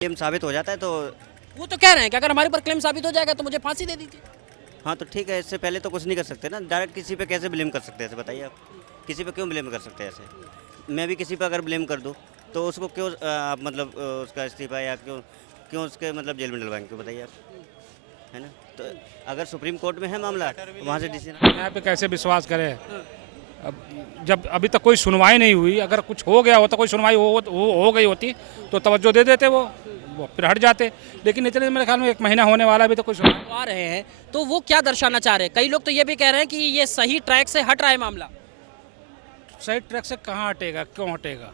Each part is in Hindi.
क्लेम साबित हो जाता है तो वो तो कह रहे हैं कि अगर हमारे ऊपर क्लेम साबित हो जाएगा तो मुझे फांसी दे दीजिए। हाँ तो ठीक है, इससे पहले तो कुछ नहीं कर सकते ना। डायरेक्ट किसी पे कैसे ब्लेम कर सकते हैं, ऐसे बताइए आप। किसी पे क्यों ब्लेम कर सकते हैं ऐसे? मैं भी किसी पे अगर ब्लेम कर दूँ तो उसको क्यों आप मतलब उसका इस्तीफा या क्यों क्यों उसके मतलब जेल में डलवाएंगे, क्यों बताइए आप, है ना। तो अगर सुप्रीम कोर्ट में है मामला, वहाँ से डिसीजन। यहाँ पे कैसे विश्वास करें। अब जब अभी तक कोई सुनवाई नहीं हुई, अगर कुछ हो गया होता, कोई सुनवाई हो गई होती तो तवज्जो दे देते वो फिर हट जाते। लेकिन इतने मेरे ख्याल में 1 महीना होने वाला, अभी तो कोई सुनवाई। आ रहे हैं तो वो क्या दर्शाना चाह रहे हैं? कई लोग तो ये भी कह रहे हैं कि ये सही ट्रैक से हट रहा है मामला। सही ट्रैक से कहाँ हटेगा, क्यों हटेगा?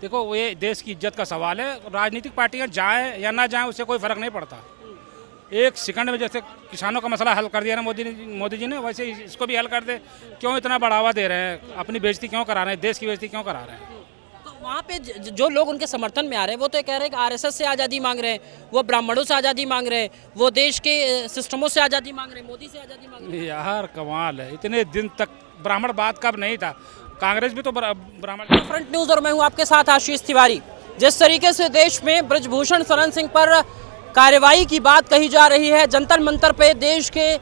देखो ये देश की इज्जत का सवाल है। राजनीतिक पार्टियां जाएं या ना जाएं उससे कोई फर्क नहीं पड़ता। 1 सेकंड में जैसे किसानों का मसला हल कर दिया ना मोदी जी ने, वैसे इसको भी हल कर दे। क्यों इतना बढ़ावा दे रहे हैं? अपनी बेइज्जती क्यों करा रहे हैं? देश की बेइज्जती क्यों करा रहे हैं? तो वहाँ पे जो लोग उनके समर्थन में आ रहे हैं वो तो कह रहे हैं कि आरएसएस से आज़ादी मांग रहे हैं, वो ब्राह्मणों से आज़ादी मांग रहे हैं, वो देश के सिस्टमों से आज़ादी मांग रहे हैं, मोदी से आज़ादी मांग रहे हैं। यार कमाल है, इतने दिन तक ब्राह्मण बात कब नहीं था। कांग्रेस भी तो ब्राह्मण। फ्रंट न्यूज़ और मैं हूँ आपके साथ आशीष तिवारी। जिस तरीके से देश में ब्रजभूषण शरण सिंह पर कार्रवाई की बात कही जा रही है, जंतर मंतर पे देश के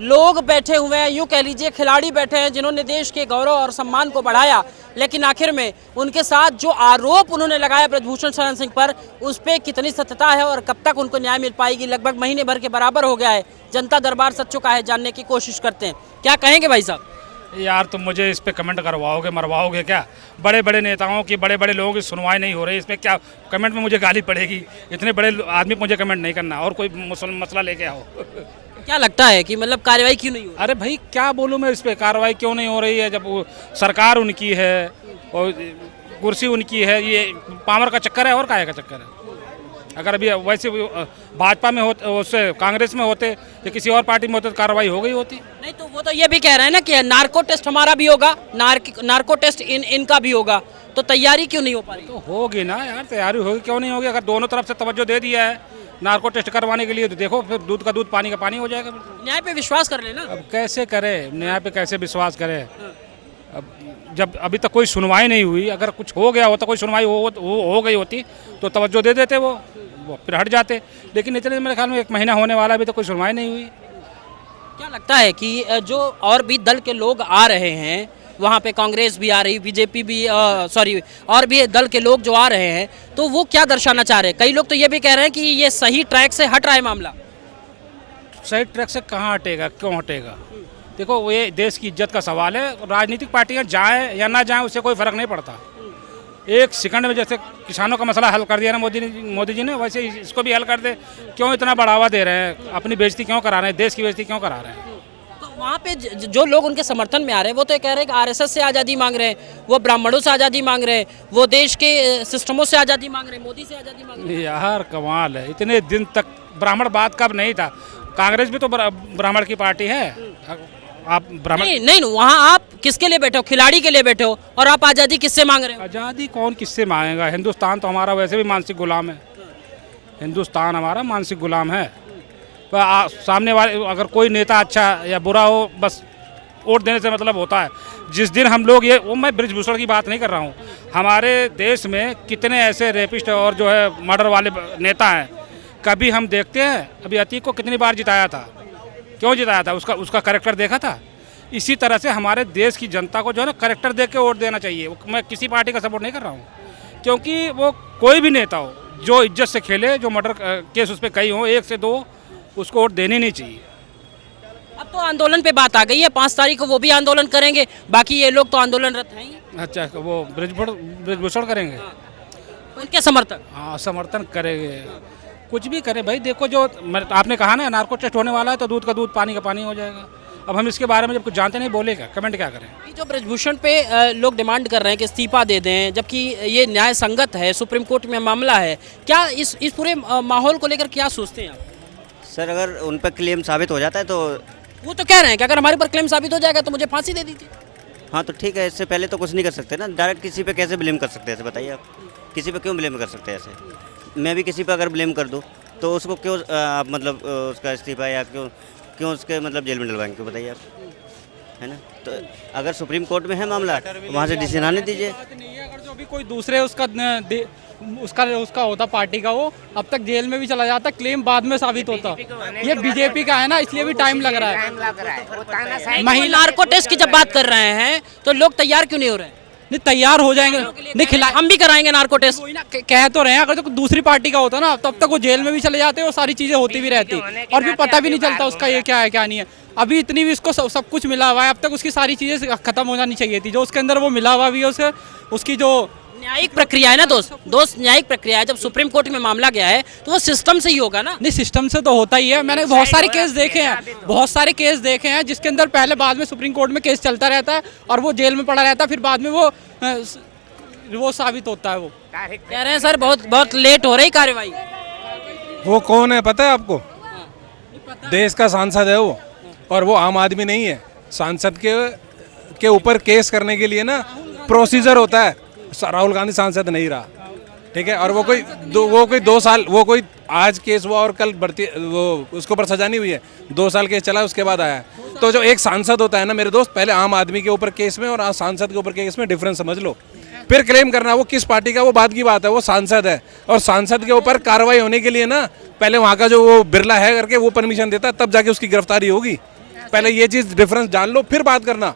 लोग बैठे हुए हैं, यूँ कह लीजिए खिलाड़ी बैठे हैं जिन्होंने देश के गौरव और सम्मान को बढ़ाया, लेकिन आखिर में उनके साथ जो आरोप उन्होंने लगाया ब्रजभूषण शरण सिंह पर, उस पर कितनी सत्यता है और कब तक उनको न्याय मिल पाएगी? लगभग महीने भर के बराबर हो गया है, जनता दरबार सच चुका है, जानने की कोशिश करते हैं। क्या कहेंगे भाई साहब? यार तुम मुझे इस पे कमेंट करवाओगे, मरवाओगे क्या? बड़े बड़े नेताओं की, बड़े बड़े लोगों की सुनवाई नहीं हो रही, इस पे क्या कमेंट में मुझे गाली पड़ेगी? इतने बड़े आदमी को मुझे कमेंट नहीं करना, और कोई मसला लेके आओ। क्या लगता है कि मतलब कार्रवाई क्यों नहीं हो रही? अरे भाई क्या बोलूँ मैं इस पे, कार्रवाई क्यों नहीं हो रही है? जब वो सरकार उनकी है और कुर्सी उनकी है, ये पावर का चक्कर है और काहे का चक्कर है? अगर अभी वैसे भाजपा में होते, उससे कांग्रेस में होते या किसी और पार्टी में होते तो कार्रवाई हो गई होती। नहीं तो वो तो ये भी कह रहे हैं ना कि नार्को टेस्ट हमारा भी होगा, नार्को टेस्ट इनका भी होगा, तो तैयारी क्यों नहीं हो पा रही? तो होगी ना यार, तैयारी होगी, क्यों नहीं होगी? अगर दोनों तरफ से तवज्जो दे दिया है नार्को टेस्ट करवाने के लिए, तो देखो फिर दूध का दूध पानी का पानी हो जाएगा। न्याय पे विश्वास कर लेना। अब कैसे करें, न्याय पे कैसे विश्वास करें? अब जब अभी तक कोई सुनवाई नहीं हुई, अगर कुछ हो गया होता, कोई सुनवाई हो गई होती तो तवज्जो दे देते वो फिर हट जाते। लेकिन इतने मेरे ख्याल में 1 महीना होने वाला, अभी तो कोई सुनवाई नहीं हुई। क्या लगता है कि जो और भी दल के लोग आ रहे हैं, वहाँ पे कांग्रेस भी आ रही, बीजेपी भी, सॉरी, और भी दल के लोग जो आ रहे हैं, तो वो क्या दर्शाना चाह रहे हैं? कई लोग तो ये भी कह रहे हैं कि ये सही ट्रैक से हट रहा है मामला। सही ट्रैक से कहाँ हटेगा, क्यों हटेगा? देखो ये देश की इज्जत का सवाल है। राजनीतिक पार्टियां जाएं या ना जाएं उससे कोई फर्क नहीं पड़ता। 1 सेकंड में जैसे किसानों का मसला हल कर दिया ना मोदी जी ने, वैसे इसको भी हल कर दे। क्यों इतना बढ़ावा दे रहे हैं? अपनी बेइज्जती क्यों करा रहे हैं? देश की बेइज्जती क्यों करा रहे हैं? तो वहाँ पे जो लोग उनके समर्थन में आ रहे हैं वो तो ये कह रहे हैं कि आरएसएस से आज़ादी मांग रहे हैं, वो ब्राह्मणों से आज़ादी मांग रहे हैं, वो देश के सिस्टमों से आज़ादी मांग रहे हैं, मोदी से आज़ादी मांग रहे हैं। यार कमाल है, इतने दिन तक ब्राह्मण बात कब नहीं था। कांग्रेस भी तो ब्राह्मण की पार्टी है। आप ब्राह्मण नहीं, वहाँ आप किसके लिए बैठे हो? खिलाड़ी के लिए बैठे हो, और आप आज़ादी किससे मांग रहे हो? आज़ादी कौन किससे मांगेगा? हिंदुस्तान तो हमारा वैसे भी मानसिक गुलाम है। हिंदुस्तान हमारा मानसिक गुलाम है। सामने वाले अगर कोई नेता अच्छा या बुरा हो, बस वोट देने से मतलब होता है। जिस दिन हम लोग वो मैं ब्रजभूषण की बात नहीं कर रहा हूँ, हमारे देश में कितने ऐसे रेपिस्ट और जो है मर्डर वाले नेता हैं, कभी हम देखते हैं? अभी अतीक को कितनी बार जिताया था? क्यों जिताया था? उसका कैरेक्टर देखा था? इसी तरह से हमारे देश की जनता को जो है ना कैरेक्टर देख के वोट देना चाहिए। मैं किसी पार्टी का सपोर्ट नहीं कर रहा हूँ, क्योंकि वो कोई भी नेता हो जो इज्जत से खेले, जो मर्डर केस उस पर कई हो 1 से 2, उसको वोट देनी नहीं चाहिए। अब तो आंदोलन पे बात आ गई है, 5 तारीख को वो भी आंदोलन करेंगे, बाकी ये लोग तो आंदोलनरत हैं ही। अच्छा, वो ब्रजभूषण करेंगे? उनके समर्थक। हाँ समर्थन करेंगे, कुछ भी करे भाई। देखो जो आपने कहा ना नार्को टेस्ट होने वाला है, तो दूध का दूध पानी का पानी हो जाएगा। अब हम इसके बारे में जब कुछ जानते नहीं, बोलेगा कमेंट क्या करें? जो ब्रजभूषण पे लोग डिमांड कर रहे हैं कि इस्तीफा दे दें, जबकि ये न्याय संगत है, सुप्रीम कोर्ट में मामला है, क्या इस पूरे माहौल को लेकर क्या सोचते हैं आप? सर अगर उन पर क्लेम साबित हो जाता है तो वो तो कह रहे हैं कि अगर हमारे ऊपर क्लेम साबित हो जाएगा तो मुझे फांसी दे दीजिए। हाँ तो ठीक है, इससे पहले तो कुछ नहीं कर सकते ना। डायरेक्ट किसी पे कैसे ब्लेम कर सकते हैं, ऐसे बताइए आप। किसी पे क्यों ब्लेम कर सकते हैं ऐसे? मैं भी किसी पे अगर ब्लेम कर दूँ तो उसको क्यों आप मतलब उसका इस्तीफा या क्यों क्यों उसके मतलब जेल में डलवाएंगे, क्यों बताइए आप, है ना। तो अगर सुप्रीम कोर्ट में है मामला, वहाँ से डिसीजन आने दीजिए। नहीं है, अगर जो भी कोई दूसरे उसका होता पार्टी का, वो अब तक जेल में भी चला जाता, क्लेम बाद में साबित होता। ये बीजेपी का है ना, इसलिए भी टाइम लग रहा है। महिला नार्को टेस्ट की जब बात कर रहे हैं तो लोग तैयार क्यों नहीं हो रहे हैं? नहीं, तैयार हो जाएंगे, नहीं हम भी कराएंगे नार्को टेस्ट। वही ना, कह तो रहे हैं, अगर तो दूसरी पार्टी का होता ना तब तक वो जेल में भी चले जाते और सारी चीजें होती भी रहती और फिर पता भी नहीं चलता उसका ये क्या है क्या नहीं है। अभी इतनी भी इसको सब कुछ मिला हुआ है, अब तक उसकी सारी चीजें खत्म हो जानी चाहिए थी। जो उसके अंदर वो मिला हुआ भी है, उसकी जो न्यायिक प्रक्रिया है ना दोस्त न्यायिक प्रक्रिया है। जब सुप्रीम कोर्ट में मामला गया है तो वो सिस्टम से ही होगा ना। नहीं, सिस्टम से तो होता ही है। मैंने बहुत सारे केस देखे हैं जिसके अंदर पहले बाद में सुप्रीम कोर्ट में केस चलता रहता है और वो जेल में पड़ा रहता है, फिर बाद में वो साबित होता है। वो कह रहे हैं सर बहुत लेट हो रही कार्यवाही। वो कौन है पता है आपको? देश का सांसद है वो, और वो आम आदमी नहीं है। सांसद के ऊपर केस करने के लिए ना प्रोसीजर होता है। राहुल गांधी सांसद नहीं रहा, ठीक है, और वो कोई 2 साल, वो कोई आज केस हुआ और कल भर्ती, वो उसके ऊपर सजा नहीं हुई है, 2 साल केस चला उसके बाद आया है। तो जो एक सांसद होता है ना मेरे दोस्त, पहले आम आदमी के ऊपर केस में और सांसद के ऊपर केस में डिफरेंस समझ लो, फिर क्लेम करना वो किस पार्टी का, वो बात की बात है। वो सांसद है और सांसद के ऊपर कार्रवाई होने के लिए ना पहले वहाँ का जो वो बिरला है करके वो परमिशन देता है, तब जाके उसकी गिरफ्तारी होगी। पहले ये चीज़ डिफरेंस जान लो, फिर बात करना।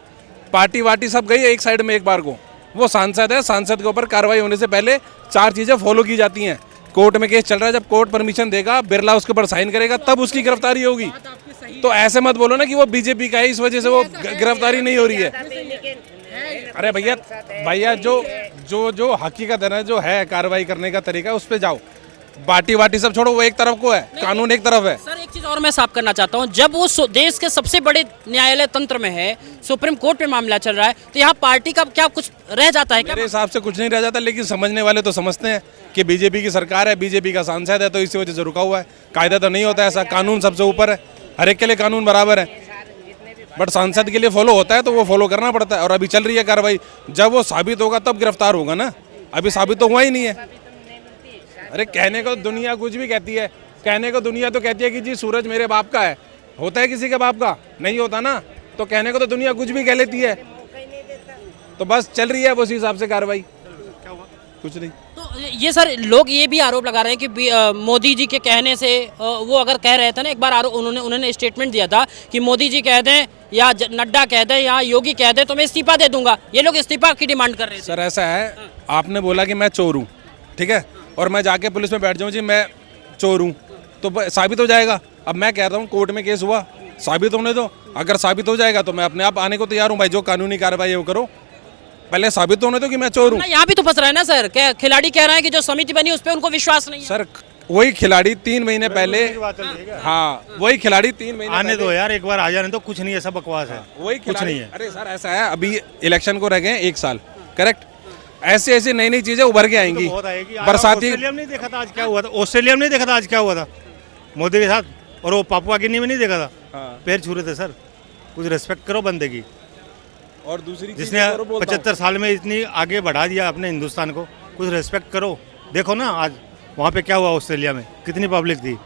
पार्टी वार्टी सब गई एक साइड में एक बार को। वो सांसद है, सांसद के ऊपर कार्रवाई होने से पहले 4 चीज़ें फॉलो की जाती हैं। कोर्ट में केस चल रहा है, जब कोर्ट परमिशन देगा, बिरला उसके ऊपर साइन करेगा, तब उसकी गिरफ्तारी होगी। तो ऐसे मत बोलो ना कि वो बीजेपी का है इस वजह से वो गिरफ्तारी नहीं हो रही है। अरे भैया जो हकीकत है ना, जो है कार्रवाई करने का तरीका, उस पर जाओ। पार्टी वार्टी सब छोड़ो, वो एक तरफ को है, कानून एक तरफ है। सर एक चीज और मैं साफ करना चाहता हूँ, जब वो देश के सबसे बड़े न्यायालय तंत्र में है, सुप्रीम कोर्ट में मामला चल रहा है, तो यहाँ पार्टी का क्या कुछ रह जाता है क्या? मेरे हिसाब से कुछ नहीं रह जाता, लेकिन समझने वाले तो समझते हैं कि बीजेपी की सरकार है, बीजेपी का सांसद है, तो इसी वजह से रुका हुआ है। कायदा तो नहीं होता ऐसा, कानून सबसे ऊपर है, हर एक के लिए कानून बराबर है, बट सांसद के लिए फॉलो होता है तो वो फॉलो करना पड़ता है। और अभी चल रही है कार्रवाई, जब वो साबित होगा तब गिरफ्तार होगा ना, अभी साबित तो हुआ ही नहीं है। अरे कहने को दुनिया कुछ भी कहती है, कहने को दुनिया तो कहती है कि जी सूरज मेरे बाप का है, होता है किसी के बाप का? नहीं होता ना। तो कहने को तो दुनिया कुछ भी कह लेती है, तो बस चल रही है उस हिसाब से कार्रवाई, कुछ नहीं। तो ये सर लोग ये भी आरोप लगा रहे हैं कि मोदी जी के कहने से, वो अगर कह रहे थे ना एक बार उन्होंने स्टेटमेंट दिया था कि मोदी जी कह दें या नड्डा कह दें या योगी कह दें तो मैं इस्तीफा दे दूंगा, ये लोग इस्तीफा की डिमांड कर रहे थे। सर ऐसा है, आपने बोला कि मैं चोर हूँ, ठीक है, और मैं जाके पुलिस में बैठ जाऊँ जी मैं चोर हूँ, तो साबित हो जाएगा। अब मैं कहता हूँ कोर्ट में केस हुआ, साबित होने दो, अगर साबित हो जाएगा तो मैं अपने आप आने को तैयार हूँ। भाई जो कानूनी कार्रवाई है वो करो, पहले साबित होने दो कि मैं चोर हूँ। यहाँ भी तो फंस रहा है ना सर, क्या खिलाड़ी कह रहे हैं कि जो समिति बनी उस पर उनको विश्वास नहीं है। सर वही खिलाड़ी 3 महीने पहले, हाँ वही खिलाड़ी 3 महीने आने दो यार, एक बार आ जाने दो, कुछ नहीं है, सब बकवास है, वही कुछ नहीं है। अरे सर ऐसा है, अभी इलेक्शन को रह गए 1 साल, करेक्ट, ऐसी नई चीजें उभर के आएंगी। बहुत आएगी। बरसाती ऑस्ट्रेलिया में नहीं देखा था आज क्या हुआ था, ऑस्ट्रेलिया में नहीं देखा था आज क्या हुआ था मोदी के साथ, और वो पापुआ गिनी में नहीं देखा था, पैर छू रहे थे। सर कुछ रिस्पेक्ट करो बंदे की, और दूसरी जिसने 75 साल में इतनी आगे बढ़ा दिया अपने हिंदुस्तान को, कुछ रिस्पेक्ट करो। देखो ना आज वहाँ पे क्या हुआ, ऑस्ट्रेलिया में कितनी पब्लिक थी।